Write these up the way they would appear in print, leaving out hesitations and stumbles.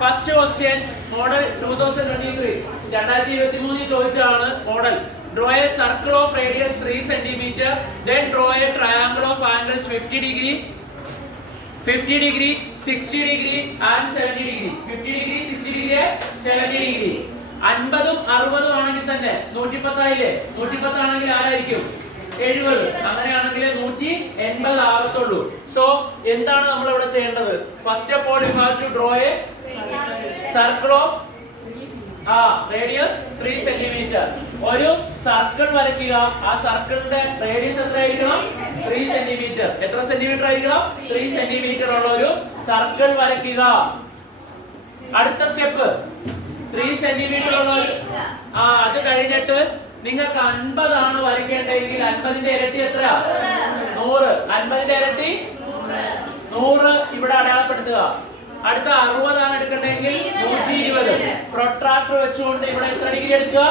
First question model 2023 2023 ചോദിച്ചതാണ് model. Draw a circle of radius 3 cm, then draw a triangle of angles 50 degree, 50 degree, 60 degree and 70 degree. 50 degree, 60 degree, 70 degree. 50ഉം 60ഉം ആണെങ്കിൽ തന്നെ 110 ആയില്ലേ? 110 ആണെങ്കിൽ ആരായിരിക്കും? 70. അങ്ങനെയാണെങ്കിൽ 180 ആവത്തുള്ളൂ. So എന്താണ് നമ്മൾ ഇവിടെ ചെയ്യേണ്ടത്? First of all you have to draw a circle of radius 3 centimetre. ഒരു സർക്കിൾ വരയ്ക്കുക. ആ സർക്കിളിന്റെ റേഡിയസ് എത്രയായിരിക്കണം? 3 സെന്റിമീറ്റർ. എത്ര സെന്റിമീറ്റർ ആയിരിക്കണം? 3 സെന്റിമീറ്റർ ഉള്ള ഒരു സർക്കിൾ വരയ്ക്കുക. അടുത്ത സ്റ്റെപ്പ് 3 സെന്റിമീറ്റർ ഉള്ള അത് കഴിഞ്ഞിട്ട് നിങ്ങൾക്ക് 50 ആണ് വരയ്ക്കേണ്ടതെങ്കിൽ 50ന്റെ ഇരട്ടി എത്ര? 100. 50ന്റെ ഇരട്ടി 100 ഇവിടെ അടയാളപ്പെടുത്തുക. അടുത്ത 60 ആണ് എടുക്കണമെങ്കിൽ 120. പ്രൊട്രാക്ടർ വെച്ചുകൊണ്ട് ഇവിടെ എത്ര ഡിഗ്രി എടുക്കുക?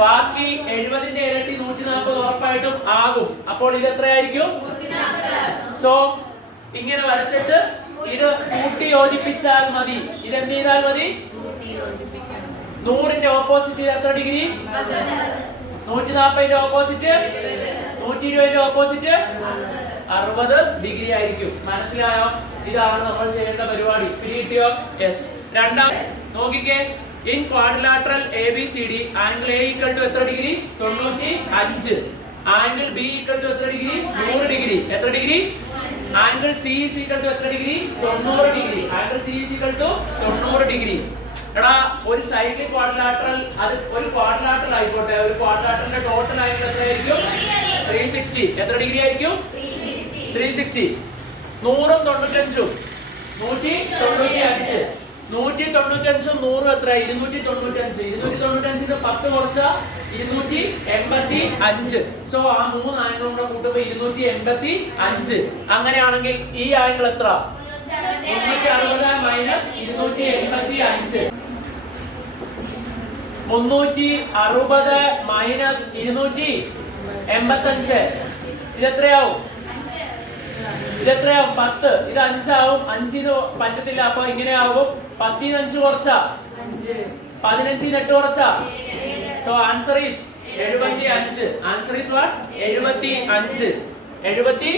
ബാക്കി 70ന്റെ ഇരട്ടി 140 ഉറപ്പായിട്ടും ആകും. അപ്പോൾ ഇത് എത്രയായിരിക്കും? സോ ഇങ്ങനെ വരച്ചിട്ട് ഇത് കൂട്ടി യോജിപ്പിച്ചാൽ മതി. ഇതെന്ത് ചെയ്താൽ മതി? 100ന്റെ ഓപ്പോസിറ്റ് എത്ര ഡിഗ്രി? 140ന്റെ ഓപ്പോസിറ്റ് 120ന്റെ ഓപ്പോസിറ്റ് 60 ഡിഗ്രി ആയിരിക്കും. മനസ്സിലായോ? ഇതാണ് നമ്മൾ ചെയ്യേണ്ട പരിപാടി. കിട്ടിയോ? യെസ്. രണ്ടാം നോക്കിക്കേ. In quadrilateral ABCD angle A equal to എത്ര degree? 95. Angle B equal to എത്ര ഡിഗ്രി? 100 ഡിഗ്രി. എത്ര degree? Angle C is equal to എത്ര degree? 90 degree. Angle C is equal to 90 degree. എടാ ഒരു സൈക്ലിക് ക്വാഡ്രിലാറ്ററൽ, അത് ഒരു ക്വാഡ്രിലാറ്ററൽ ആയിക്കോട്ടെ, ഒരു ക്വാഡ്രിലാറ്ററലിന്റെ ടോട്ടൽ ആംഗിൾ എത്രയായിരിക്കും? 360. എത്ര ഡിഗ്രി ആയിരിക്കും? 360. 100ഉം 95ഉം 195. 195ഉം 100ഉം എത്ര? 295. 295ന്റെ 10 കുറച്ച 285. സോ ആ 3 ആംഗിൾ കൂടെ കൂട്ടുമ്പോൾ 285. അങ്ങനെയാണെങ്കിൽ ഈ ആംഗിൾ എത്ര? 360 മൈനസ് 285. 360 മൈനസ് 285 ഇതെത്രയാവും? 10. ഇത് 5 ആവും. 5ന് പറ്റത്തില്ല. അപ്പൊ ഇങ്ങനെ ആവും. 10ന് 5 കുറച്ചാ 15ന് 8 കുറച്ചാ. So answer is 75. Answer is what? 75. 70.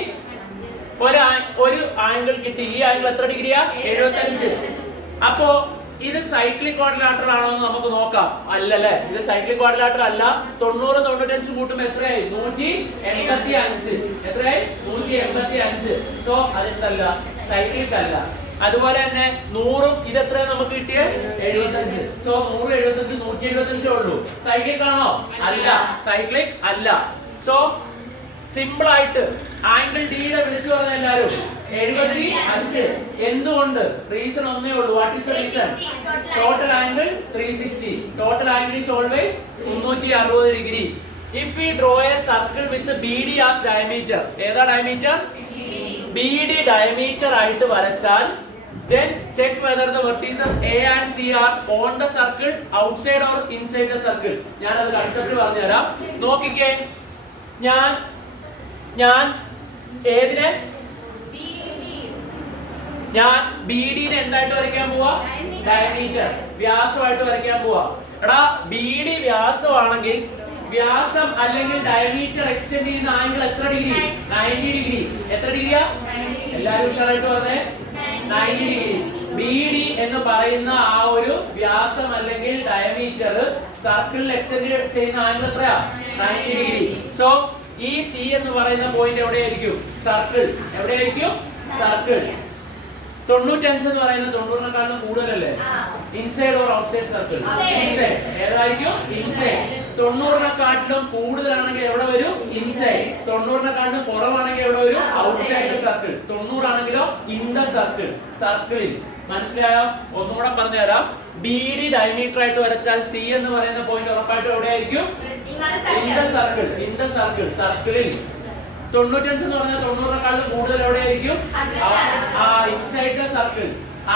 ഒരു ആംഗിൾ കിട്ടി. ഈ ആംഗിൾ എത്ര ഡിഗ്രിയാ? 75. അപ്പോ ഇത് സൈക്ലിക് ക്വാഡ്രിലാറ്ററൽ ആണോ എന്ന് നമുക്ക് നോക്കാം. അല്ലല്ലേ, ഇത് സൈക്ലിക് ക്വാഡ്രിലാറ്ററൽ അല്ല. 90 95 കൂട്ടുമ്പോൾ എത്രയായി? 185. എത്രയായി? 185. സോ അതെന്തല്ല? സൈക്ലിക് അല്ല. അതുപോലെ തന്നെ 100ഉം ഇതെത്ര നമുക്ക് കിട്ടിയത്? 75. സോ 100 75 175 ഉള്ളൂ. സൈക്ലിക് ആണോ? അല്ല, സൈക്ലിക് അല്ല. സോ സിമ്പിൾ ആയിട്ട് ആംഗിൾ ഡിയുടെ വിളിച്ചു പറഞ്ഞ എല്ലാരും 75. എന്തുകൊണ്ട്? റീസൺ ഒന്നേ ഉള്ളൂ. What is the reason? Total angle 360. Total angle is always 360 degree. If we draw a circle with BD as diameter. ഏതാ ഡയമീറ്റർ? BD ഡയമീറ്റർ ആയിട്ട് വരച്ചാൽ then check whether the vertices A and C are on the circle, outside or inside the circle. ഞാൻ അത് concept പറഞ്ഞു തരാം. നോക്കിക്കേ. ഞാൻ ഏതിനെ? ഞാൻ BD നെ എന്തായിട്ട് വരയ്ക്കാൻ പോവാ? ഡയമീറ്റർ, വ്യാസമായിട്ട് വരയ്ക്കാൻ പോവാ. എടാ BD വ്യാസമാണെങ്കിൽ വ്യാസം അല്ലെങ്കിൽ ഡയമീറ്റർ എക്സ്റ്റെൻഡ് ചെയ്യുന്ന ആംഗിൾ എത്ര ഡിഗ്രി? 90 ഡിഗ്രി. എത്ര ഡിഗ്രിയാ? എല്ലാവരും ഉഷാറായിട്ട് പറഞ്ഞേ. 90 ഡിഗ്രി. BD എന്ന് പറയുന്ന ആ ഒരു വ്യാസം അല്ലെങ്കിൽ ഡയമീറ്റർ സർക്കിളിൽ എക്സ്റ്റെൻഡ് ചെയ്യുന്ന ആംഗിൾ എത്രയാ? 90 ഡിഗ്രി. സോ ഈ C എന്ന് പറയുന്ന പോയിന്റ് എവിടെയായിരിക്കും? സർക്കിൾ. എവിടെയായിരിക്കും? സർക്കിൾ. 95 എന്ന് പറയുന്നത് 90നെക്കാളും കൂടുതലല്ലേ? Inside or outside circle? Inside. ഏതായിരിക്കും? ഇൻസൈഡ്. 90നെക്കാട്ടിലും കൂടുതലാണെങ്കിൽ എവിടെ വരും? ഇൻസൈഡ്. 90നെക്കാട്ടിലും കുറവാണെങ്കിൽ എവിടെ വരും? Outside circle. 90 ആണെങ്കിലോ ഇൻ ദ സർക്കിൾ. സർക്കിളിൽ. മനസ്സിലായോ? ഒന്നുകൂടെ പറഞ്ഞു തരാം. BD ഡയമീറ്റർ ആയിട്ട് വരച്ചാൽ C എന്ന് പറയുന്ന പോയിന്റ് ഉറപ്പായിട്ടും എവിടെയായിരിക്കും? In the circle. In the circle. സർക്കിളിൽ. 95 എന്ന് പറഞ്ഞാൽ 90നെക്കാളും കൂടുതൽ എവിടെയായിരിക്കും? Inside the circle.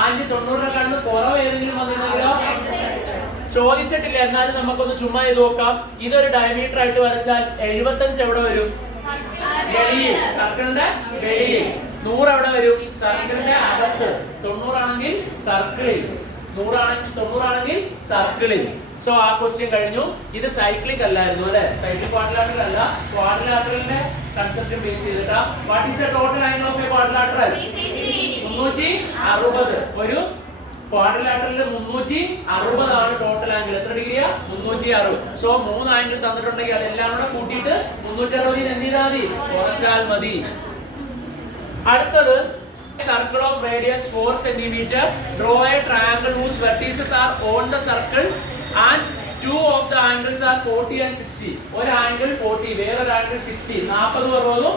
ആൻഡ് 90നെക്കാളും കുറവ് ഏതെങ്കിലും വന്നിരുന്നെങ്കിലോ? ചോദിച്ചിട്ടില്ല, എന്നാലും നമുക്കൊന്ന് ചുമ്മാ ചെയ്ത് നോക്കാം. ഇതൊരു ഡയമീറ്റർ ആയിട്ട് വരച്ചാൽ 75 എവിടെ വരും? വെളിയിൽ. സർക്കിളിന്റെ വെളിയിൽ. 100 എവിടെ വരും? സർക്കിളിന്റെ അകത്ത്. 90 ആണെങ്കിൽ സർക്കിളിൽ. 90 ആണെങ്കിൽ സർക്കിളിൽ. സോ ആ ക്വസ്റ്റ്യൻ കഴിഞ്ഞു. ഇത് സൈക്ലിക് അല്ലായിരുന്നു അല്ലെ, സൈക്ലിക് ക്വാഡ്രിലാറ്ററൽ അല്ല. ക്വാഡ്രിലാറ്ററലിന്റെ കൺസെപ്റ്റ് ബേസ് ചെയ്തിട്ടാ. What is the total angle of a quadrilateral? 360. ഒരു ക്വാഡ്രിലാറ്ററലിൽ 360 ആണ് ടോട്ടൽ ആംഗിൾ. എത്ര ഡിഗ്രിയാ? 360. സോ 3 ആംഗിൾ തന്നിട്ടുണ്ടെങ്കിൽ അതെല്ലാം കൂടെ കൂട്ടിയിട്ട് 360 എന്ത് ചെയ്താൽ മതി? കുറച്ചാൽ മതി. അടുത്തത് circle of radius 4 cm. Draw a triangle whose vertices are on the circle and two of the angles are 40 and 60. ഒരു ആംഗിൾ 40, വേറൊരു ആംഗിൾ 60. 40 60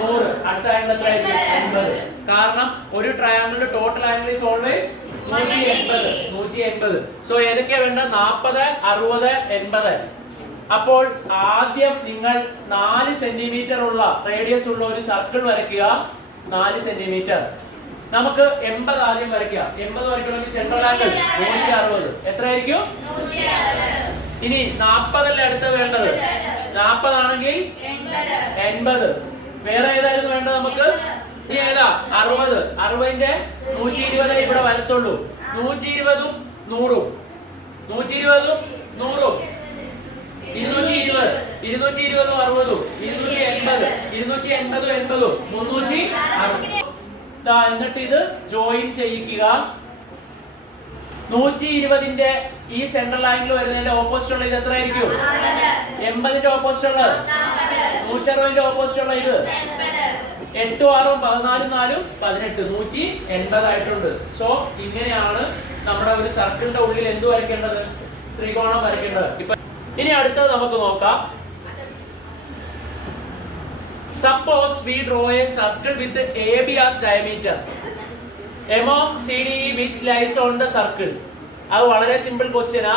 100. അടുത്ത ആംഗിൾ എത്രയായിരിക്കും? 80. കാരണം ഒരു ട്രയാംഗിളിന്റെ total angle is always 180. So ഏതൊക്കെയാ വേണ്ടത്? 40 60 80. അപ്പോൾ ആദ്യം നിങ്ങൾ 4 സെന്റിമീറ്റർ ഉള്ള റേഡിയസ് ഉള്ള ഒരു സർക്കിൾ വരയ്ക്കുക. 4 സെന്റിമീറ്റർ. നമുക്ക് 80 ആദ്യം വരയ്ക്കാം. 80 വരയ്ക്കണമെങ്കിൽ സെൻട്രൽ ആംഗിൾ 160. എത്രയായിരിക്കും? ഇനി 40 അല്ലേ അടുത്ത് വേണ്ടത്? 40 ആണെങ്കിൽ 80. വേറെ ഏതായിരുന്നു വേണ്ടത് നമുക്ക്? ഇനി ഏതാ? 60. 60ന്റെ 120 ഇവിടെ വരത്തുള്ളൂ. 120ഉം 100ഉം 120ഉം 100ഉം 220 220ഉം 60ഉം 280 280ഉം 80ഉം 360. എന്നിട്ട് ഇത് ജോയിൻ ചെയ്യിക്കുക. 120ന്റെ ഈ സെൻട്രൽ ആംഗിൾ വരുന്നതിന്റെ ഓപ്പോസിറ്റ് ഉള്ള ഇത് എത്രയായിരിക്കും? 80ന്റെ ഓപ്പോസിറ്റ് ഉള്ളത് 160ന്റെ ഓപ്പോസിറ്റ് ഉള്ള ഇത് 8 6 14 4 18 180 ആയിട്ടുണ്ട്. സോ ഇങ്ങനെയാണ് നമ്മുടെ ഒരു സർക്കിളിന്റെ ഉള്ളിൽ എന്ത് വരയ്ക്കേണ്ടത്? ത്രികോണം വരയ്ക്കേണ്ടത്. ഇനി അടുത്തത് നമുക്ക് നോക്കാം. Suppose we draw a circle with AB as diameter among CDE which lies on the circle. അത് വളരെ സിമ്പിൾ ക്വസ്റ്റ്യൻ ആ.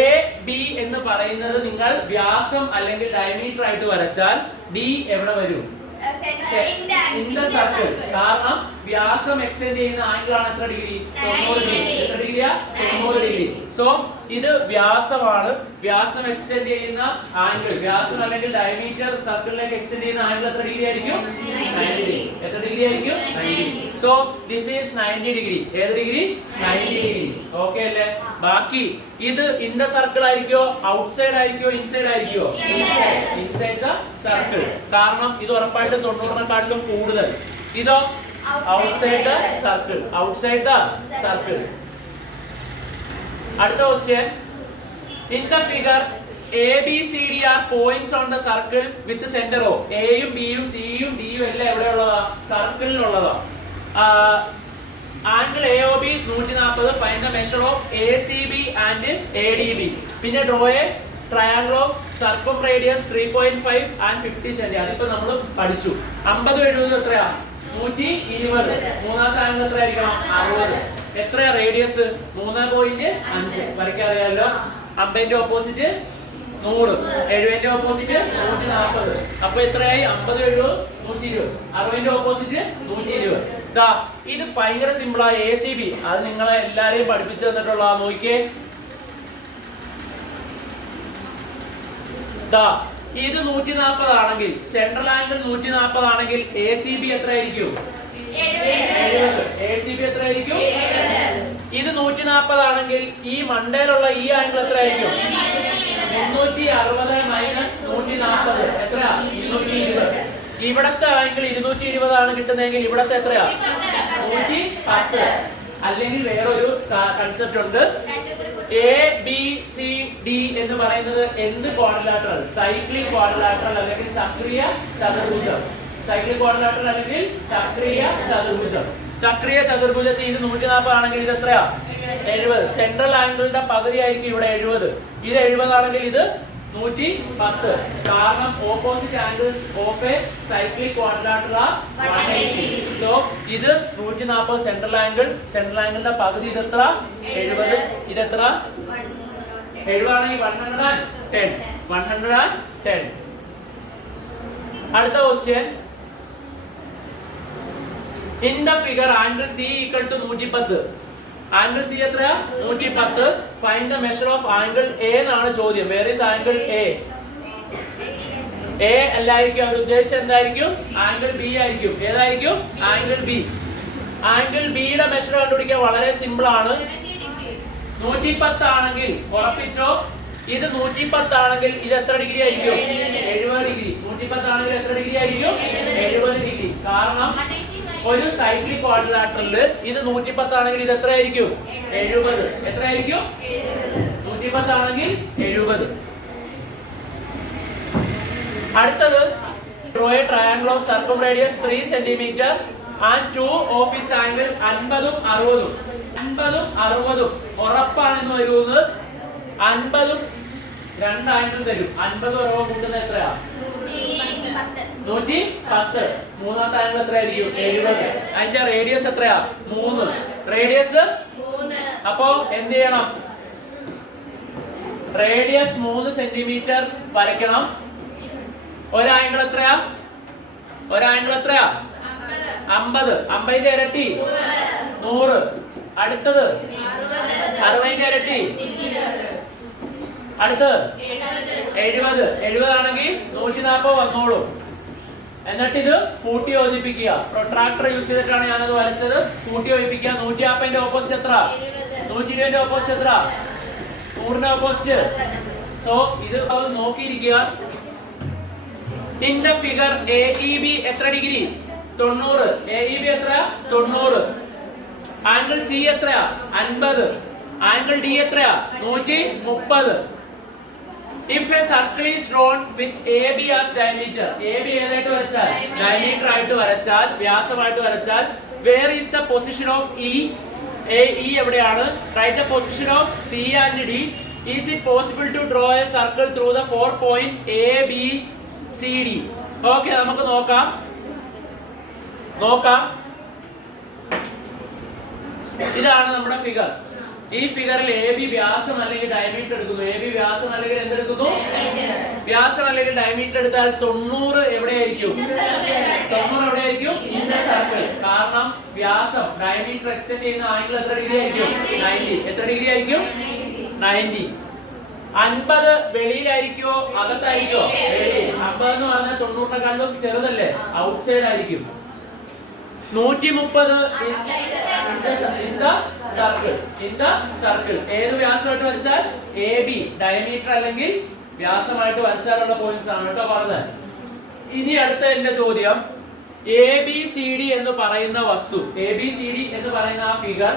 എ ബി എന്ന് പറയുന്നത് നിങ്ങൾ വ്യാസം അല്ലെങ്കിൽ ഡയമീറ്റർ ആയിട്ട് വരച്ചാൽ ഡി എവിടെ വരും? In the circle. കാരണം വ്യാസം എക്സ്റ്റെൻഡ് ചെയ്യുന്ന ആംഗിൾ ആണ് എത്ര ഡിഗ്രി? 90 ഡിഗ്രി. എത്ര ഡിഗ്രിയാ? 90 ഡിഗ്രി. സോ ഇത് വ്യാസമാണ്. വ്യാസം എക്സ്റ്റെൻഡ് ചെയ്യുന്ന ആംഗിൾ, വ്യാസം അല്ലെങ്കിൽ ഡയമീറ്റർ സർക്കിളിലേക്ക് എക്സ്റ്റെൻഡ് ചെയ്യുന്ന ആംഗിൾ എത്ര ഡിഗ്രി ആയിരിക്കും? 90 ഡിഗ്രി. എത്ര ഡിഗ്രി ആയിരിക്കും? 90. So this is 90 degree. ഏത് ഡിഗ്രി? 90 ഡിഗ്രി. ഓക്കേ അല്ലേ? ബാക്കി ഇത് ഇൻ ദ സർക്കിൾ ആയിരിക്കോ, ഔട്ട്സൈഡ് ആയിരിക്കോ, ഇൻസൈഡ് ആയിരിക്കോ? Inside the circle. കാരണം ഇത് ഉറപ്പായിട്ടും 90നെക്കാട്ടിലും കൂടുതൽ. ഇതോ outside the circle. Outside the circle. അടുത്ത question. In the figure A, B, C, D are points on the circle with center O. A യും B യും C യും D യും എല്ലാം എവിടെ ഉള്ളതാ? സർക്കിളിൽ ഉള്ളതാ. Angle AOB 140. Find the measure of ACB and ADB. പിന്നെ draw a triangle of circumradius 3.5 and 50 cm. അതിപ്പോ നമ്മൾ പഠിച്ചു. 50 70 എത്രയാ? 120. മൂന്നാമത്തെ ആംഗിൾ എത്ര ആയിരിക്കണം? 60. എത്രയാ റേഡിയസ്? 3.5. വരയ്ക്കാൻ അറിയാമല്ലോ. 50ന്റെ ഓപ്പോസിറ്റ് 100, 70ന്റെ ഓപ്പോസിറ്റ് 140. അപ്പൊ എത്രയായി? 50 70 120. 60ന്റെ ഓപ്പോസിറ്റ് 120. ദാ ഇത് ഭയങ്കര സിമ്പിൾ ആ. ACB അത് നിങ്ങളെ എല്ലാരെയും പഠിപ്പിച്ചു തന്നിട്ടുള്ള. നോക്കിയേ, ദാ ഇത് 140 ആണെങ്കിൽ, സെൻട്രൽ ആംഗിൾ 140 ആണെങ്കിൽ ACB എത്രയായിരിക്കും? 70. ACB എത്രയായിരിക്കും? ഇത് 140 ആണെങ്കിൽ ഈ മണ്ടയിലുള്ള ഈ ആംഗിൾ എത്രയായിരിക്കും? 360 മൈനസ് 140 എത്രയാ? 220. ഇവിടത്തെ ആംഗിൾ 220 ആണ് കിട്ടുന്നതെങ്കിൽ ഇവിടത്തെ എത്രയാ? 110. അല്ലെങ്കിൽ വേറൊരു കൺസെപ്റ്റ് ഉണ്ട്. എ ബി സി ഡി എന്ന് പറയുന്നത് എന്ത് ക്വാഡ്രിലാറ്ററൽ? സൈക്ലിക് ക്വാഡ്രിലാറ്ററൽ അല്ലെങ്കിൽ ചക്രീയ ചതുർഭുജം. സൈക്ലിക് ക്വാഡ്രിലാറ്ററൽ അല്ലെങ്കിൽ ചക്രീയ ചതുർഭുജം. ചക്രീയ ചതുർഭുജത്തിൽ ഇത് 140 ആണെങ്കിൽ ഇത് എത്രയാ? 70. സെൻട്രൽ ആംഗിളിന്റെ പകുതി ആയിരിക്കും ഇവിടെ 70. ഇത് 70 ആണെങ്കിൽ ഇത് 110. കാരണം opposite angles of a cyclic quadrilateral are 180. So ഇത് 140 സെൻട്രൽ ആംഗിൾ. സെൻട്രൽ ആംഗിളിന്റെ പകുതി ഇത് എത്ര? 70. ഇത് എത്ര? 70 ആണെങ്കിൽ 110. 110. അടുത്ത question. In the figure angle C equal to 110. Angle C എത്രയാ? 110. Find the measure of angle A എന്നാണ് ചോദ്യം. Where is angle A? A അല്ലായിരിക്കും അവർ ഉദ്ദേശിച്ചത് എന്തായിരിക്കും? ആംഗിൾ ബി ആയിരിക്കും. ഏതായിരിക്കും? Angle B. ആംഗിൾ ബിയുടെ മെഷർ കണ്ടുപിടിക്കാൻ വളരെ സിമ്പിൾ ആണ്. 110 ആണെങ്കിൽ ഉറപ്പിച്ചോ, ഇത് 110 ആണെങ്കിൽ ഇത് എത്ര ഡിഗ്രി ആയിരിക്കും? 70 ഡിഗ്രി. 110 ആണെങ്കിൽ എത്ര ഡിഗ്രി ആയിരിക്കും? 70 ഡിഗ്രി. കാരണം ഒരു സൈക്ലിക് ക്വാഡ്രിലാറ്ററലിൽ ഇത് 110 ആണെങ്കിൽ ഇത് എത്ര ആയിരിക്കും? 70. എത്ര ആയിരിക്കും? 110 ആണെങ്കിൽ 70. അടുത്തത് draw a triangle of circumradius 3 cm and 2 of its angle 50 ഉം 60 ഉം. 50 ഉം 60 ഉം ഉറപ്പാണെന്ന് വരുന്നത്. 50 ഉം രണ്ട് ആംഗിൾ തരും. 50 60 കൂട്ടുന്നത് എത്രയാ? 110. മൂന്നാമത്തെ ആംഗിൾ എത്രയായിരിക്കും? 70. അതിന്റെ റേഡിയസ് എത്രയാ? 3. റേഡിയസ് 3. അപ്പോ എന്ത് ചെയ്യണം? റേഡിയസ് 3 സെന്റിമീറ്റർ വരയ്ക്കണം. ഒരു ആംഗിൾ എത്രയാ? ഒരു ആംഗിൾ എത്രയാ? 50. 50ന്റെ ഇരട്ടി 100. അടുത്തത് 60ന്റെ ഇരട്ടി. അടുത്തത് 70. 70 ആണെങ്കിൽ 140 വന്നോളൂ. എന്നിട്ട് ഇത് കൂട്ടി യോജിപ്പിക്കുക. പ്രൊട്രാക്ടർ യൂസ് ചെയ്തിട്ടാണ് ഞാനത് വരച്ചത്. കൂട്ടി യോജിപ്പിക്കുക. 140ന്റെ ഓപ്പോസിറ്റ് എത്ര? 120ന്റെ ഓപ്പോസിറ്റ് എത്ര? 100ന്റെ ഓപ്പോസിറ്റ്. സോ ഇത് നോക്കിയിരിക്കുക. In the figure AEB എത്ര ഡിഗ്രി? 90. AEB എത്ര? 90. ആംഗിൾ C എത്രയാ? 50. ആംഗിൾ D എത്രയാ? 130. If a circle is drawn with AB as diameter, AB ഏതായിട്ട് വരച്ചാൽ? ഡയമീറ്റർ ആയിട്ട് വരച്ചാൽ, വ്യാസമായിട്ട് വരച്ചാൽ, where is the position of E? AE എവിടെയാണ്? Write the position of C and D. Is it possible to draw a circle through the 4 point ABCD? Okay, നമുക്ക് നോക്കാം. ഇതാണ് നമ്മുടെ figure. ഈ ഫിഗറിൽ എ ബി വ്യാസം അല്ലെങ്കിൽ ഡയമീറ്റർ എടുക്കുന്നു. എ ബി വ്യാസം അല്ലെങ്കിൽ എന്തെടുക്കുന്നു? വ്യാസം അല്ലെങ്കിൽ ഡയമീറ്റർ എടുത്താൽ 90 എവിടെയായിരിക്കും? 90 എവിടെയായിരിക്കും? In the circle. കാരണം വ്യാസം ഡയമീറ്റർ എക്സ്റ്റെൻഡ് ചെയ്യുന്ന ആംഗിൾ എത്ര ഡിഗ്രി ആയിരിക്കും? 90. എത്ര ഡിഗ്രി ആയിരിക്കും? 90. 50 വെളിയിലായിരിക്കോ അകത്തായിരിക്കോ? വെളിയിൽ. 50 എന്ന് പറഞ്ഞാൽ 90നെക്കാളും ചെറുതല്ലേ? ഔട്ട്സൈഡ് ആയിരിക്കും. 130 in the circle. ഏത് വ്യാസമായിട്ട് വരച്ചാൽ? എ ബി ഡയമീറ്റർ അല്ലെങ്കിൽ വ്യാസമായിട്ട് വരച്ചാലുള്ള പോയിന്റ്സ് ആണ് കേട്ടോ പറഞ്ഞത്. ഇനി അടുത്ത എന്റെ ചോദ്യം, ABCD എന്ന് പറയുന്ന വസ്തു, ABCD എന്ന് പറയുന്ന ആ ഫിഗർ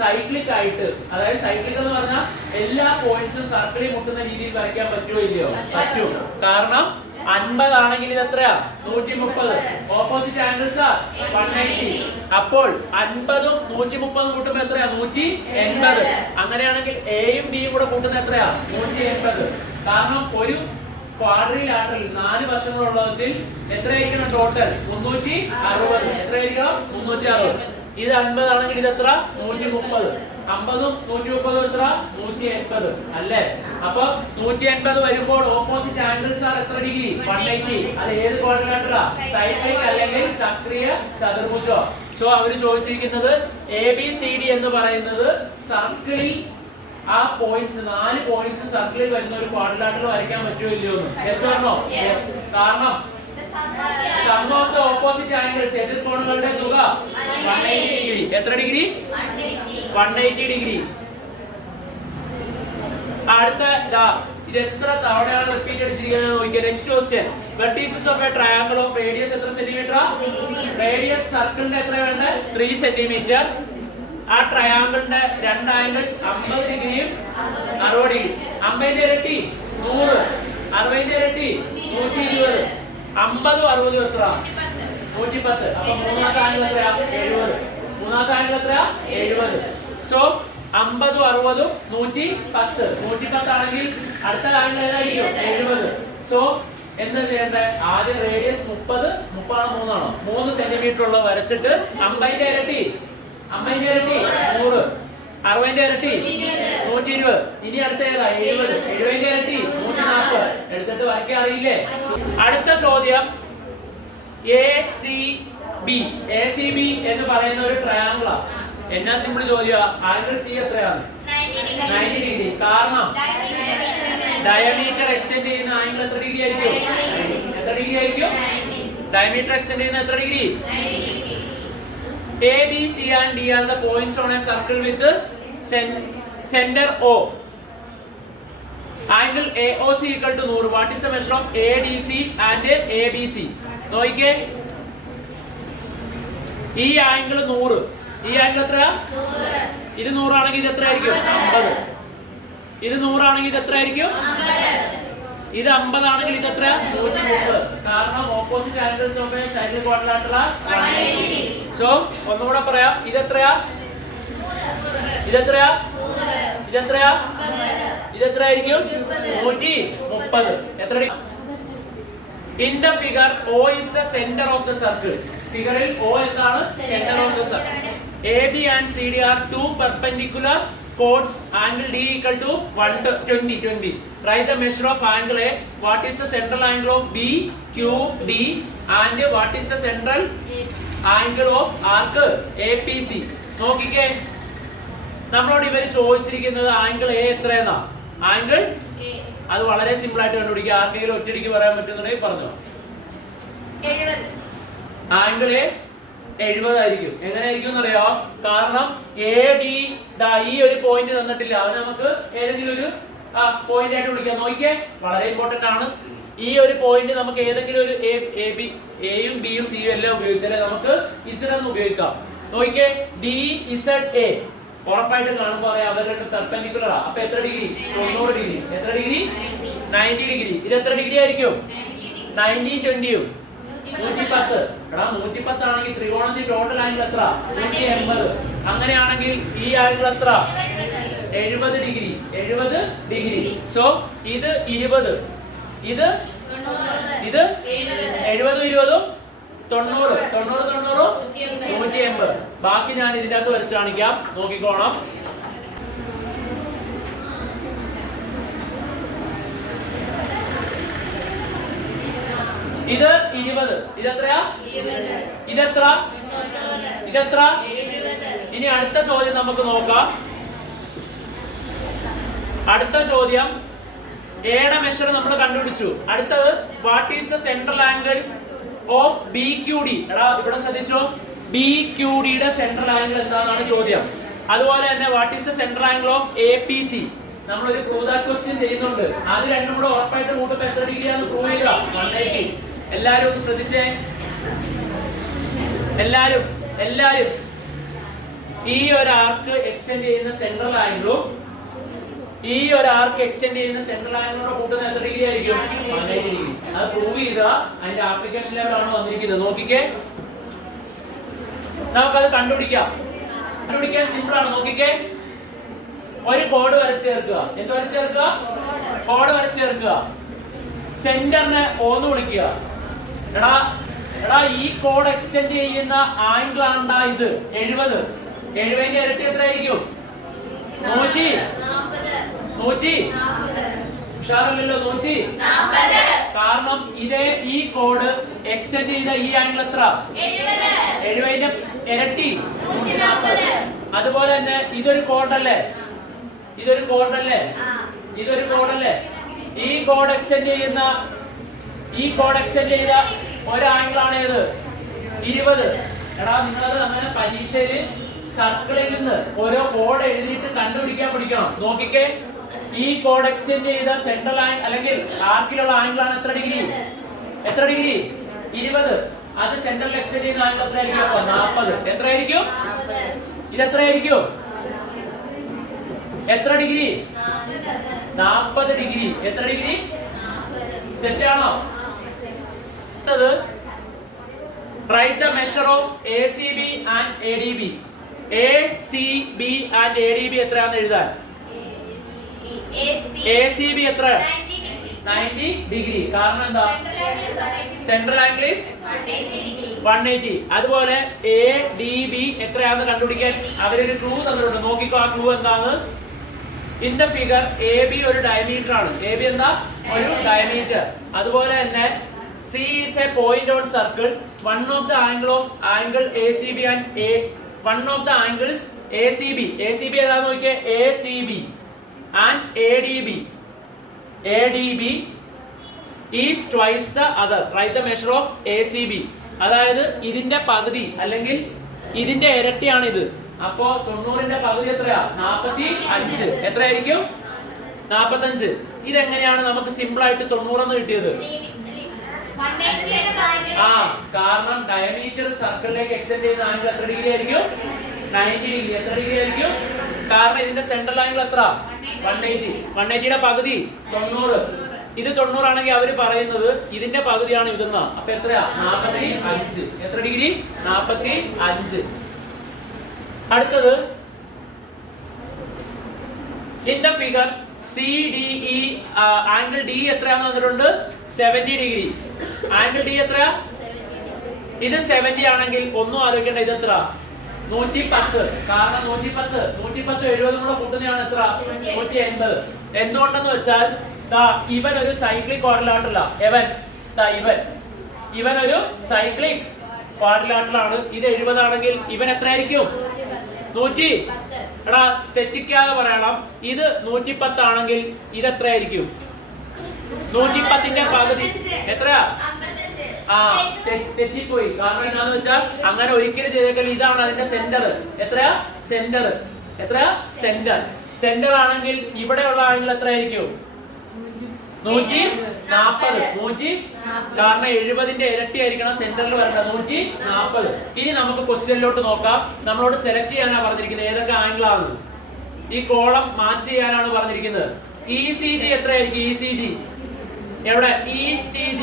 സൈക്ലിക് ആയിട്ട്, അതായത് സൈക്ലിക് എന്ന് പറഞ്ഞാൽ എല്ലാ പോയിന്റ്സും സർക്കിളിൽ മുട്ടുന്ന രീതിയിൽ വരയ്ക്കാൻ പറ്റുമോ ഇല്ലയോ? പറ്റും. കാരണം 50 ആണെങ്കിൽ ഇത് എത്രയാ? 130. ഓപ്പോസിറ്റ് ആംഗിൾസ് ആ 180. അപ്പോൾ 50ഉം 130ഉം കൂട്ടുമ്പോൾ എത്രയാ? 180. അങ്ങനെയാണെങ്കിൽ എയും ബിയും കൂടെ കൂട്ടുന്നത് എത്രയാ? 180. കാരണം ഒരു ക്വാഡ്രിലാറ്ററൽ 4 വശങ്ങളുള്ളതിൽ എത്രയായിരിക്കണം ടോട്ടൽ? 360. എത്രയായിരിക്കണം? 360. ഇത് 50 ആണെങ്കിൽ ഇത് എത്ര? 130. 50ഉം 130ഉം എത്ര? 180 അല്ലേ? അപ്പൊ 180 വരുമ്പോൾ ഓപ്പോസിറ്റ് ആംഗിൾസ് ആർ എത്ര ഡിഗ്രി? 180. അത് ഏത് ക്വാഡ്രിലാറ്ററലാ? സൈക്ലിക് അല്ലെങ്കിൽ ചക്രീയ ചതുർഭുജം. സോ അവര് ചോദിച്ചിരിക്കുന്നത് ABCD എന്ന് പറയുന്നത് സർക്കിളിൽ ആ പോയിന്റ്സ് 4 പോയിന്റ്സ് സർക്കിളിൽ വരുന്ന ഒരു ക്വാഡ്രിലാറ്ററൽ വരയ്ക്കാൻ പറ്റുമോ ഇല്ലയോ എന്ന്. Yes or no? യെസ്. കാരണം sum of the opposite angles എതിർ കോണുകളുടെ തുക 180 ഡിഗ്രി. എത്ര ഡിഗ്രി? 180 ഡിഗ്രി. അടുത്ത ഇത് എത്ര തവണയാണ് റിപ്പീറ്റ് അടിച്ചിരിക്കുന്നത് നോക്കിയാൽ. Next question, vertices of A triangle of radius എത്ര സെന്റിമീറ്റർ? റേഡിയസ് സർക്കിളിന്റെ എത്ര വേണ്ട? 3 സെന്റിമീറ്റർ. ആ ട്രയാങ്കിളിന്റെ രണ്ട് ആംഗിൾ 50 ഡിഗ്രിയും 60 ഡിഗ്രി. 50ന്റെ ഇരട്ടി 100, 60ന്റെ ഇരട്ടി 120. 50 60 എത്ര? 110. അപ്പൊ മൂന്നാമത്തെ ആംഗിൾ എത്രയാ? 70. മൂന്നാമത്തെ ആംഗിൾ എത്രയാ? 70. സോ 50 60 110. 110 ആണെങ്കിൽ അടുത്ത ആംഗിൾ ഏതായിരിക്കും? 70. സോ എന്താ ചെയ്യേണ്ടത്? ആദ്യം റേഡിയസ് 30 30 ആണോ 3 ആണോ? 3 സെന്റിമീറ്റർ ഉള്ള വരച്ചിട്ട് 50ന്റെ ഇരട്ടി 50ന്റെ ഇരട്ടി 100, 60ന്റെ ഇരട്ടി 120. ഇനി അടുത്ത ഏതാ? 70. 70ന്റെ ഇരട്ടി 140. എടുത്തിട്ട് വരയ്ക്കാൻ അറിയില്ലേ? അടുത്ത ചോദ്യം, ACB എന്ന് പറയുന്ന ഒരു ട്രയാങ്കിളാ. എന്നാ സിമ്പിൾ ചോദ്യം. ആംഗിൾ സി എത്രയാണ്? 90 ഡിഗ്രി. കാരണം ഡയമീറ്റർ എക്സ്റ്റെൻഡ് ചെയ്യുന്ന ആംഗിൾ എത്ര ഡിഗ്രി ആയിരിക്കും? എത്ര ഡിഗ്രി ആയിരിക്കും? ഡയമീറ്റർ എക്സ്റ്റെൻഡ് ചെയ്യുന്ന എത്ര degree? A, B, C and D are the points on a circle with center O. Angle AOC equal to 100. What is the measure of ADC and ABC? നോക്കിക്കേ, ഈ angle 100, ഈ angle എത്രയാ? ഇത് 100 ആണെങ്കിൽ ഇത് എത്ര ആയിരിക്കും? 50. ഇത് 100 ആണെങ്കിൽ ഇത് എത്ര ആയിരിക്കും? 50. ഇത് 50 ആണെങ്കിൽ ഇത് എത്ര? 130. കാരണം opposite angles of A cycle quadrilateral 180. So ഒന്നുകൂടെ പറയാം, ഇത് എത്രയാ? ഇത് എത്രയാ? ഇത് എത്രയാ? ഇത് എത്ര ആയിരിക്കും? 130. എത്ര? In the figure, O is the center of the circle. ഫിഗറിൽ O എന്താണ്? Center of the circle. AB and CD are two perpendicular chords. Angle D equal to 120. Write the measure of angle A. What is the central angle of B, Q, D, and what is the central angle of arc APC? നോക്കിക്കേ, നമ്മളോട് ഇവർ ചോദിച്ചിരിക്കുന്നത് angle A എത്രയെന്നാ? Angle അത് വളരെ simple ആയിട്ട് കണ്ടുപിടിക്കുക. ആർക്കെങ്കിലും ഒറ്റയടിക്ക് പറയാൻ പറ്റുന്നുണ്ടെങ്കിൽ പറഞ്ഞോ. ആംഗിൾ എ 70 ആയിരിക്കും. എങ്ങനെയായിരിക്കും എന്നറിയോ? കാരണം എ ഡി ഈ ഒരു പോയിന്റ് തന്നിട്ടില്ല, അത് നമുക്ക് ഏതെങ്കിലും ഒരു പോയിന്റ് ആയിട്ട് വിളിക്കാം. നോക്കിക്കേ, വളരെ ഇമ്പോർട്ടന്റ് ആണ്. ഈ ഒരു പോയിന്റ് നമുക്ക് ഏതെങ്കിലും ഒരു എയും ബിയും സിയും എല്ലാം ഉപയോഗിച്ചാലേ നമുക്ക് ഇസഡ് എന്ന് ഉപയോഗിക്കാം. നോക്കിക്കേ, ഡി ഇസഡ് എ ഉറപ്പായിട്ട് കാണുമ്പോൾ പറയാം അവർ രണ്ട് പെർപെൻഡിക്കുലറാ. അപ്പൊ എത്ര ഡിഗ്രി? 90 ഡിഗ്രി. എത്ര ഡിഗ്രി? 90 ഡിഗ്രി. ഇത് എത്ര ഡിഗ്രി ആയിരിക്കും? 90 20 110. എടാ 110 ആണെങ്കിൽ ത്രികോണത്തിന്റെ ടോട്ടൽ ആംഗിൾ എത്ര? 180. അങ്ങനെയാണെങ്കിൽ ഈ ആംഗിൾ എത്ര? 70 ഡിഗ്രി. 70 ഡിഗ്രി. സോ ഇത് 20, ഇത് 70 20 90 180. ബാക്കി ഞാൻ ഇതിന്റെ അകത്ത് വരച്ച് കാണിക്കാം, നോക്കിക്കോണം. ഇത് 20. ഇതെത്രയാ? ഇതെത്ര? ഇതെത്ര? ഇനി അടുത്ത ചോദ്യം നമുക്ക് നോക്കാം. അടുത്ത ചോദ്യം, എയുടെ മെഷർ നമ്മൾ കണ്ടുപിടിച്ചു. അടുത്തത്, what is the central angle of B Q D? എടാ ഇവിടെ ശ്രദ്ധിച്ചോ, ബി ക്യു ഡിയുടെ സെൻട്രൽ ആംഗിൾ എന്താണെന്നാണ് ചോദ്യം. അതുപോലെ തന്നെ what is the central angle of A P C? നമ്മളൊരു പ്രൂവ് ദാറ്റ് ക്വസ്റ്റ്യൻ ചെയ്യുന്നുണ്ട്. അത് രണ്ടും കൂടെ ഉറപ്പായിട്ട് കൂട്ടുമ്പോൾ എത്ര ഡിഗ്രി ആണെന്ന് പ്രൂവ് ചെയ്യുക? 180. എല്ലാരും ഒന്ന് ശ്രദ്ധിച്ചേ, എല്ലാരും ഈ ഒരു ആർക്ക് എക്സ്റ്റെൻഡ് ചെയ്യുന്ന സെൻട്രൽ ആംഗിളും ഈ ഒരു ആർക്ക് എക്സ്റ്റെൻഡ് ചെയ്യുന്ന സെൻട്രൽ ആംഗിളിനോട് കൂട്ടുന്ന എത്ര ഡിഗ്രി ആയിരിക്കും? 180 ഡിഗ്രി. അത് പ്രൂവ് ചെയ്താ അതിന്റെ ആപ്ലിക്കേഷൻ ലെവലാണ് വന്നിരിക്കുന്നത്. നോക്കിക്കേ, നമുക്കത് കണ്ടുപിടിക്കാൻ സിമ്പിൾ ആണ്. നോക്കിക്കേ, ഒരു കോഡ് വരച്ച് ചേർക്കുക. എന്ത് വരച്ച് ചേർക്കുക? കോഡ് വരച്ച് ചേർക്കുക. സെന്ററിനെ ഓന്ന് വിളിക്കുക. എടാ ഈ കോഡ് എക്സ്റ്റെൻഡ് ചെയ്യുന്ന ആംഗിൾ ആണ്ടാ ഇത് 70. 70ന്റെ ഇരട്ടി എത്ര ആയിരിക്കും? 100. ഉഷാറല്ലോ? 140. കാരണം ഈ കോഡ് എക്സ്റ്റെൻഡ് ചെയ്ത ഈ ആംഗിൾ എത്ര? 70ന്റെ ഇരട്ടി 140. അതുപോലെ തന്നെ ഇതൊരു കോഡല്ലേ? ഈ കോഡ് എക്സ്റ്റെൻഡ് ചെയ്ത ഒരു ആംഗിൾ ആണ് ഏത്? 20. എടാ നിങ്ങളത് അങ്ങനെ പരീക്ഷയില് സർക്കിളിൽ നിന്ന് ഓരോ കോഡ് എഴുതിയിട്ട് കണ്ടുപിടിക്കാൻ പഠിക്കണം. നോക്കിക്കേ, ഈ കോഡ് എക്സ്റ്റെൻഡ് ചെയ്ത സെൻട്രൽ ആംഗിൾ അല്ലെങ്കിൽ ആർക്കിലുള്ള ആംഗിൾ ആണ് എത്ര ഡിഗ്രി? 20. അത് സെൻട്രൽ എക്സ്റ്റെൻഡ് ചെയ്യുന്ന ആംഗിൾ എത്രയായിരിക്കും? 40. എത്രയായിരിക്കും? ഇതെത്രയായിരിക്കും? എത്ര ഡിഗ്രി? 40 ഡിഗ്രി. എത്ര ഡിഗ്രി? സെറ്റ് ആണോ? Write the measure of ACB and ADB. ACB and ADB എത്രയാണെന്ന് എഴുതാൻ. ACB എത്ര? 90 ഡിഗ്രി. കാരണം എന്താ? Central angle is 180. അതുപോലെ ADB എത്രയാണെന്ന് കണ്ടുപിടിക്കാൻ അവരൊരു ക്ലൂ തന്നിട്ടുണ്ട്. നോക്കിക്കോ, ആ ക്ലൂ എന്താണ്? ഇൻ ദ ഫിഗർ AB ഒരു ഡയമീറ്റർ ആണ്. AB എന്താ? ഒരു ഡയമീറ്റർ. അതുപോലെ തന്നെ C is a point on circle. One of the angle ACB and one of the angles ACB ഏതാന്ന് നോക്കിയേ, ACB and ADB is twice the other. Write the measure of ACB. അതായത് ഇതിന്റെ പകുതി അല്ലെങ്കിൽ ഇതിന്റെ ഇരട്ടിയാണ് ഇത്. അപ്പോ 90ന്റെ പകുതി എത്രയാ? 45. എത്രയായിരിക്കും? 45. ഇതെങ്ങനെയാണ് നമുക്ക് സിമ്പിൾ ആയിട്ട് 90 എന്ന് കിട്ടിയത്? കാരണം ഡയമീറ്റർ സർക്കിളിലേക്ക് എക്സ്റ്റെൻഡ് ചെയ്യുന്ന ആംഗിൾ എത്ര ഡിഗ്രി ആയിരിക്കും? 90 ഡിഗ്രി. എത്ര ഡിഗ്രി ആയിരിക്കും? കാരണം ഇതിന്റെ സെൻട്രൽ ആംഗിൾ എത്ര? 180. 180യുടെ പകുതി 90. ഇത് 90 ആണെങ്കിൽ അവര് പറയുന്നത് ഇതിന്റെ പകുതിയാണ് ഇതെന്നാ. അപ്പൊ എത്രയാ? 45. എത്ര ഡിഗ്രി? 45. അടുത്തത് in the figure CDE angle D എത്രയാണെന്ന് വന്നിട്ടുണ്ട്? 70 ഡിഗ്രി. ആംഗിൾ D എത്രയാ? ഇത് 70 ആണെങ്കിൽ ഒന്നും ആലോചിക്കേണ്ട. ഇത് എത്ര? 110. കാരണം 110 70 കൂടെ കൂട്ടുന്നതാണ് എത്ര? 180. എന്തുകൊണ്ടെന്ന് വെച്ചാൽ ഇവൻ ഒരു സൈക്ലിക് ക്വാഡ്രിലാറ്ററൽ. ഇവൻ ഒരു സൈക്ലിക് ക്വാഡ്രിലാറ്ററലാണ്. ഇത് 70 ആണെങ്കിൽ ഇവൻ എത്രയായിരിക്കും? 100. എടാ തെറ്റിക്കാതെ പറയണം. ഇത് 110 ആണെങ്കിൽ ഇത് എത്രയായിരിക്കും? 110ന്റെ പകുതി എത്രയാ? തെറ്റിപ്പോയി. കാരണം എന്താണെന്ന് വെച്ചാൽ അങ്ങനെ ഒരിക്കലും ചെയ്തേക്കൽ. ഇതാണ് അതിന്റെ സെന്റർ. എത്രയാ? സെന്റർ. എത്രയാ? സെന്റർ ആണെങ്കിൽ ഇവിടെയുള്ള ആംഗിൾ എത്രയായിരിക്കും? 140. കാരണം 70ന്റെ ഇരട്ടി ആയിരിക്കണം സെന്ററിൽ വരേണ്ടത്. 140. ഇനി നമുക്ക് ക്വസ്റ്റ്യനിലോട്ട് നോക്കാം. നമ്മളോട് സെലക്ട് ചെയ്യാനാണ് പറഞ്ഞിരിക്കുന്നത് ഏതൊക്കെ ആംഗിൾ ആണ്. ഈ കോളം മാച്ച് ചെയ്യാനാണ് പറഞ്ഞിരിക്കുന്നത്. ECG എത്രയായിരിക്കും? ECG എവിടെ? ECG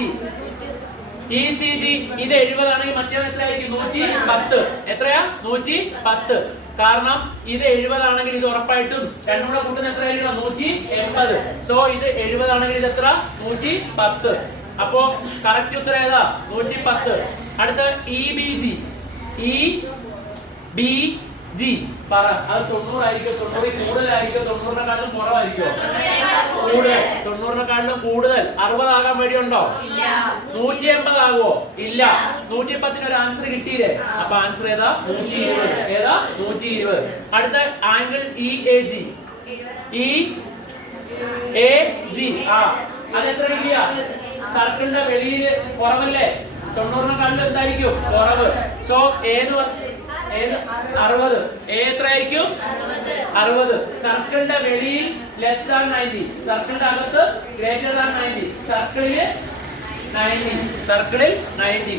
ഇത് 70 ആണെങ്കിൽ മറ്റേ എത്രയായിരിക്കും? 110. എത്രയാ? 110. കാരണം ഇത് 70 ആണെങ്കിൽ ഇത് ഉറപ്പായിട്ടും രണ്ടും കൂടെ കൂട്ടുന്ന എത്രയായിരിക്കണം? 180. സോ ഇത് 70 ആണെങ്കിൽ ഇത് എത്ര? 110. അപ്പോ കറക്റ്റ് ഉത്തരം ഏതാ? 110. അടുത്ത EBG. പറ. അത് 90 ആയിരിക്കും? 90 കൂടുതലായിരിക്കും? 90നെക്കാളും കുറവായിരിക്കും? 90നെക്കാളും കൂടുതൽ. 60 ആകാൻ വഴിയുണ്ടോ? 180 ആകുമോ? ഇല്ല. 110ന് ഒരു ആൻസർ കിട്ടിയില്ലേ? അപ്പൊ ആൻസർ ഏതാ? 120. ഏതാ? 120. അടുത്ത ആംഗിൾ EAG. അത് എത്ര ഡിഗ്രിയാ? സർക്കിളിന്റെ വെളിയിൽ കുറവല്ലേ? 90നെക്കാളും എന്തായിരിക്കും? കുറവ്. സോ ഏത് 60. എത്രയായിരിക്കും? 60. സർക്കിളിന്റെ വെളിയിൽ ലെസ് ദാൻ 90. സർക്കിളിന്റെ അകത്ത് ഗ്രേറ്റർ ദാൻ 90. സർക്കിളിൽ 90.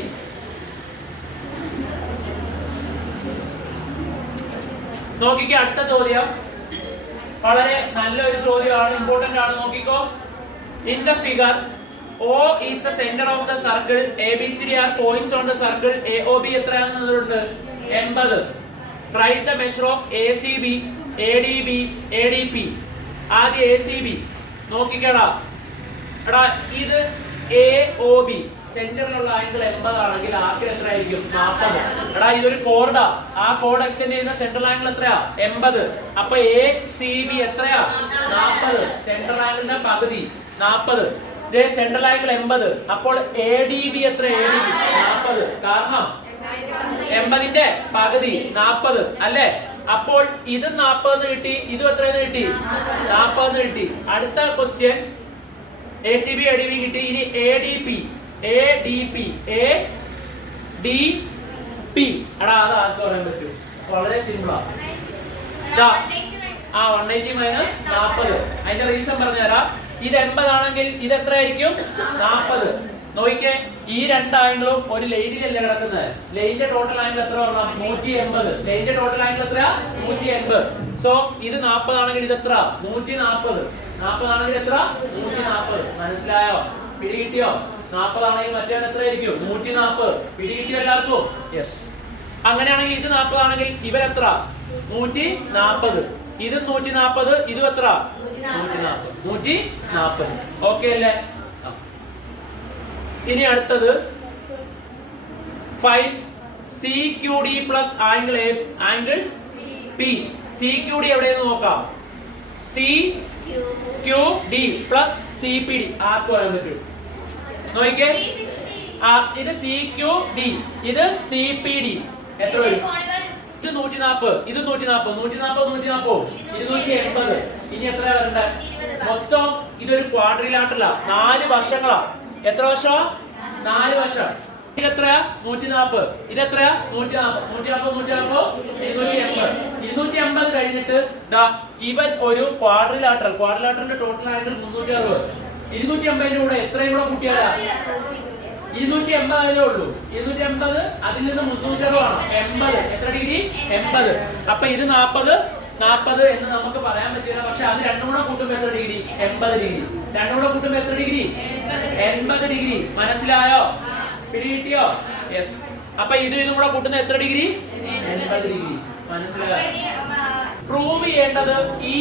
നോക്കിക്കോ അടുത്ത ചോദ്യം. വളരെ നല്ലൊരു ചോദ്യമാണ്. ഇമ്പോർട്ടന്റ് ആണ്. നോക്കിക്കോ. In the figure O is the center of the circle. ABCD are points on the circle. AOB എത്രയാണെന്നുണ്ട്? 80. Write the measure of ACB, ADB, ADP. ആദ്യം ACB നോക്കിക്കടാ. എടാ ഇത് AOB സെന്ററിലുള്ള ആംഗിൾ 80 ആണെങ്കിൽ ആർക്കിൽ എത്രയായിരിക്കും? 40. എടാ ഇതൊരു കോർഡാ. ആ കോർഡ് എക്സ്റ്റെൻഡ് ചെയ്യുന്ന സെൻട്രൽ ആംഗിൾ എത്രയാ? 80. അപ്പൊ ACB എത്രയാ? 40. സെൻട്രൽ ആംഗിളിന്റെ പകുതി 40. Central angle 80. അപ്പോൾ ADB എത്ര? ADB 40. കാരണം 80ന്റെ പകുതി 40 അല്ലേ? അപ്പോൾ ഇത് 40 കിട്ടി. ഇതും എത്രയെന്ന് കിട്ടി? 40 കിട്ടി. അടുത്ത ക്വസ്റ്റ്യൻ ACB ADB കിട്ടി. ഇനി ADP എടാ അത് ആർക്ക് പറയാൻ പറ്റും? വളരെ സിമ്പിളാ. 180 മൈനസ് 40. അതിന്റെ റീസൺ പറഞ്ഞുതരാം. ഇത് 80 ആണെങ്കിൽ ഇത് എത്രയായിരിക്കും? 40. നോക്കിക്കേ, ഈ രണ്ട് ആംഗിളും ഒരു ലൈനിലല്ലേ കിടക്കുന്നത്. ലൈനിന്റെ ടോട്ടൽ ആംഗിൾ എത്ര വരണം? 180. ലൈനിന്റെ ടോട്ടൽ ആംഗിൾ എത്ര? 180. സോ ഇത് 40 ആണെങ്കിൽ ഇത് എത്ര? 140. 40 ആണെങ്കിൽ എത്ര? 140. മനസ്സിലായോ? പിടികിട്ടിയോ? 40 ആണെങ്കിൽ മറ്റേ എത്രയായിരിക്കും? 140. പിടികിട്ടിയോ എല്ലാവർക്കും? യെസ്. അങ്ങനെയാണെങ്കിൽ ഇത് 40 ആണെങ്കിൽ ഇവരെത്ര? 140. ഇത് 140. ഇതും എത്ര? 140. ഓക്കെ അല്ലേ? ഇനി അടുത്തത് find CQD plus angle P. CQD എവിടെയെന്ന് നോക്കാം. CQD പ്ലസ് CPD ആർക്ക് പറയാൻ പറ്റും? നോക്കിക്കേ, ഇത് CQD, ഇത് CPD. എത്ര വരും? ഇത് 140. ഇത് 140. 140. ഇത് 180. ഇനി എത്ര വരണ്ടേ? മൊത്തം ഇതൊരു ക്വാഡ്രിലാറ്ററലാ. 4 വശങ്ങളാ. എത്ര വശം? 4 വശം. ഇതെത്രയാ? 140. ഇതെത്രയാ? 140. 280 കഴിഞ്ഞിട്ട് ഇവൻ ഒരു ക്വാഡ്രിലാറ്ററലിന്റെ ടോട്ടൽ ആംഗിൾ 360. 280 കൂടെ എത്രയും കൂടെ കൂട്ടിയാലാ? 280 ഉള്ളൂ. 280 അതിൽ നിന്ന് 360 ആണ്. 80. എത്ര ഡിഗ്രി? 80. അപ്പൊ ഇത് 40 എന്ന് നമുക്ക് പറയാൻ പറ്റില്ല. പക്ഷെ അത് രണ്ടും കൂടെ കൂട്ടുമ്പോൾ എത്ര ഡിഗ്രി? 80 ഡിഗ്രി. രണ്ടും കൂടെ കൂട്ടുമ്പോൾ എത്ര ഡിഗ്രി? 80 ഡിഗ്രി. മനസ്സിലായോ? പിടികിട്ടിയോ? യെസ്. അപ്പൊ ഇതും കൂടെ കൂട്ടുന്ന എത്ര ഡിഗ്രി? 80 ഡിഗ്രി. മനസ്സിലായോ? പ്രൂവ് ചെയ്യേണ്ടത് ഈ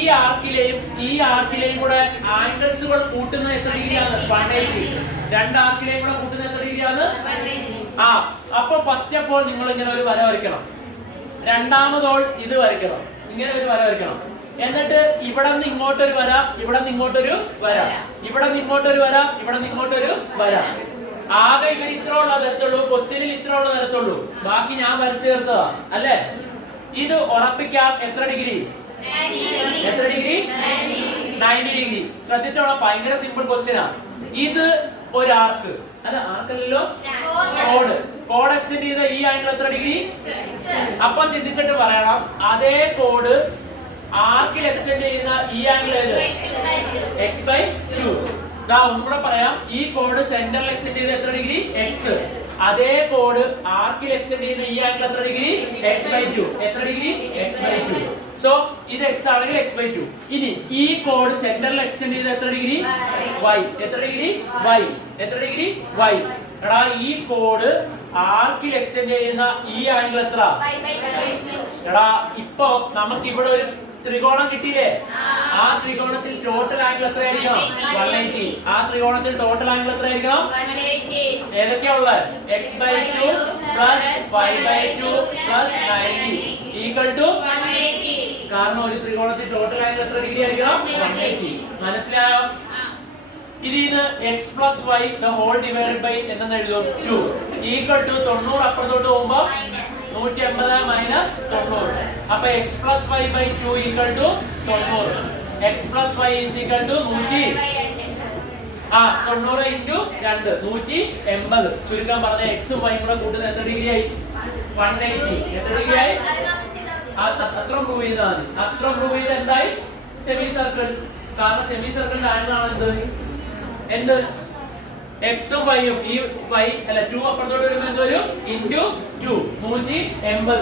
ആർക്കിലെയും കൂടെ ആംഗിൾസുകൾ കൂട്ടുന്ന എത്ര ഡിഗ്രിയാണ്? 180. രണ്ട് ആർക്കിലെയും കൂടെ കൂട്ടുന്ന എത്ര ഡിഗ്രിയാണ്? അപ്പൊ ഫസ്റ്റ് ഓഫ് ഓൾ നിങ്ങൾ ഇങ്ങനെ ഒരു വര വരയ്ക്കണം. രണ്ടാമതോൾ ഇത് വരയ്ക്കണം. ഇങ്ങനെ ഒരു വര വരയ്ക്കണം. എന്നിട്ട് ഇവിടെ നിന്ന് ഇങ്ങോട്ടൊരു വര, ഇവിടെ നിന്ന് ഇങ്ങോട്ടൊരു വര, ഇവിടെ നിന്ന് ഇങ്ങോട്ടൊരു വര, ഇവിടെ നിന്ന് ഇങ്ങോട്ടൊരു വര. ആകെ ഇവർ ഇത്ര ഉള്ള തരത്തുള്ളൂ. ക്വസ്റ്റ്യനിൽ ഇത്ര ഉള്ള തരത്തുള്ളൂ. ബാക്കി ഞാൻ വരച്ചു ചേർത്തതാ അല്ലേ? ഇത് ഉറപ്പിക്കാം. എത്ര ഡിഗ്രി? എത്ര ഡിഗ്രി? 90 ഡിഗ്രി. ശ്രദ്ധിച്ചോളാം, ഭയങ്കര സിമ്പിൾ ക്വസ്റ്റ്യനാ. ഇത് ഒരു ആർക്ക് അല്ല, ആർക്കല്ലോ, കോഡ് എക്സ്റ്റെൻഡ് ചെയ്ത ഈ ആംഗിൾ എത്ര ഡിഗ്രി? അപ്പൊ ചിന്തിച്ചിട്ട് പറയണം, അതേ കോഡ് ആർക്കിൽ എക്സ്റ്റെൻഡ് ചെയ്യുന്ന ഈ ആംഗിൾ ഏത്? x/2. ഒന്നുകൂടെ പറയാം, ഈ കോഡ് സെന്ററിൽ എക്സ്റ്റെൻഡ് ചെയ്ത എത്ര ഡിഗ്രി? x. അതേ കോഡ് ആർക്കിൽ എക്സ്റ്റെൻഡ് ചെയ്യുന്ന ഈ ആംഗിൾ എത്ര ഡിഗ്രി? x/2. എത്ര ഡിഗ്രി? x/2. സോ ഇത് x ആണെങ്കിൽ x/2. ഇനി ഈ കോഡ് സെന്ററിൽ എക്സ്റ്റെൻഡ് ചെയ്ത എത്ര ഡിഗ്രി? y. എത്ര ഡിഗ്രി? y. എത്ര ഡിഗ്രി? y. എടാ, ഈ കോഡ് ആർക്കിൽ എക്സ്റ്റെൻഡ് ചെയ്യുന്ന ഈ ആംഗിൾ എത്ര? എടാ, ഇപ്പൊ നമുക്ക് ഇവിടെ ഒരു ത്രികോണം കിട്ടിയില്ലേ? ആ ത്രികോണത്തിൽ ടോട്ടൽ ആംഗിൾ എത്രയായിരിക്കണം? 180. ആ ത്രികോണത്തിൽ ടോട്ടൽ ആംഗിൾ എത്രയായിരിക്കണം? 180. ഏതൊക്കെയാ ഉള്ളത്? x/2 plus y/2 plus 90 equal to 180. കാരണം ഒരു ത്രികോണത്തിൽ ടോട്ടൽ ആംഗിൾ എത്ര ഡിഗ്രി ആയിരിക്കണം? 180. മനസ്സിലായോ? ഇതിന് x plus y the whole divided by എന്ന് എഴുതും 2 equal to 90 അപ്പുറത്തോട്ട് പോകുമ്പോൾ 180 മൈനസ് 90. അപ്പൊ x plus y by 2 equal to 90. x plus y is equal to 90 into 2 180. ചുരുക്കാൻ പറഞ്ഞ x ഉം y കൂടെ കൂട്ടുന്നത് എത്ര ഡിഗ്രി ആയി? 180. എത്ര ഡിഗ്രി ആയി? അത്ര പ്രൂവ് ചെയ്താൽ മതി. അത്ര പ്രൂവ് ചെയ്ത് എന്തായി? Semi circle. കാരണം സെമി സർക്കിളിന്റെ ആംഗിൾ ആണ് എന്ത്? എക്സും വൈയും. ഈ y അല്ല 2 അപ്പുറത്തോട്ട് വരുമ്പോൾ എന്ത് വരും? ഇൻറ്റു 2 180.